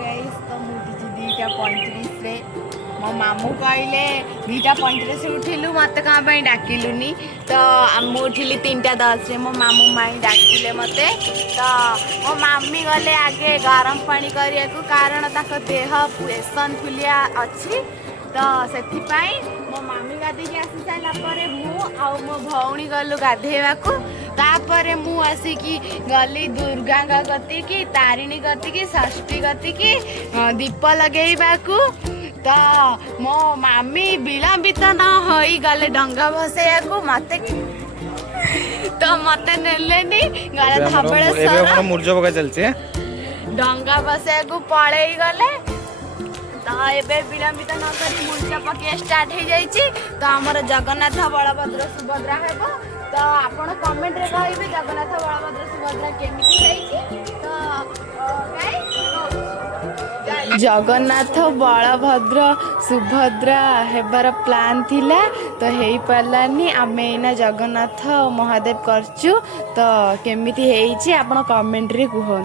Guys तो मुझे 2:35 मो मामू कहले 2:35 उठिलु मत कहाँ डाकिलुनी तो मु उठिली 3:10 मो मामू माई डाकिले मते तो मो मामी गले आगे गरम पानी करिया कारण ताको देह एसन फुलिया अच्छी तो से मो मामी गाधे आसी सारा मु आ मो भौणी गलु गाधेवा तापर मु आसिकी गली दुर्गा गति की तारिणी गति की षष्ठी गति की दीप लगेवा तो मो मामी विलंबित न हो गले डंगा भसैया को मते तो मते नेलेनी गले धबळेश्वर मुर्जो पका चलছে डंगा भसैया को पळै गले तो एबे विलंबित न करी मुर्जा पके स्टार्ट हो जाइछि तो हमर जगन्नाथ बलभद्र सुभद्रा हेबो तो आपण कमेंट रे कहिबे जगन्नाथ बलभद्र सुभद्रा केमिति हेछि तो जगन्नाथ बलभद्र सुभद्रा हेबार प्लान थिला तो हेई पालानी आमे एना जगन्नाथ महादेव करचु तो केमिति हेछि आपण कमेंट रे कुहो।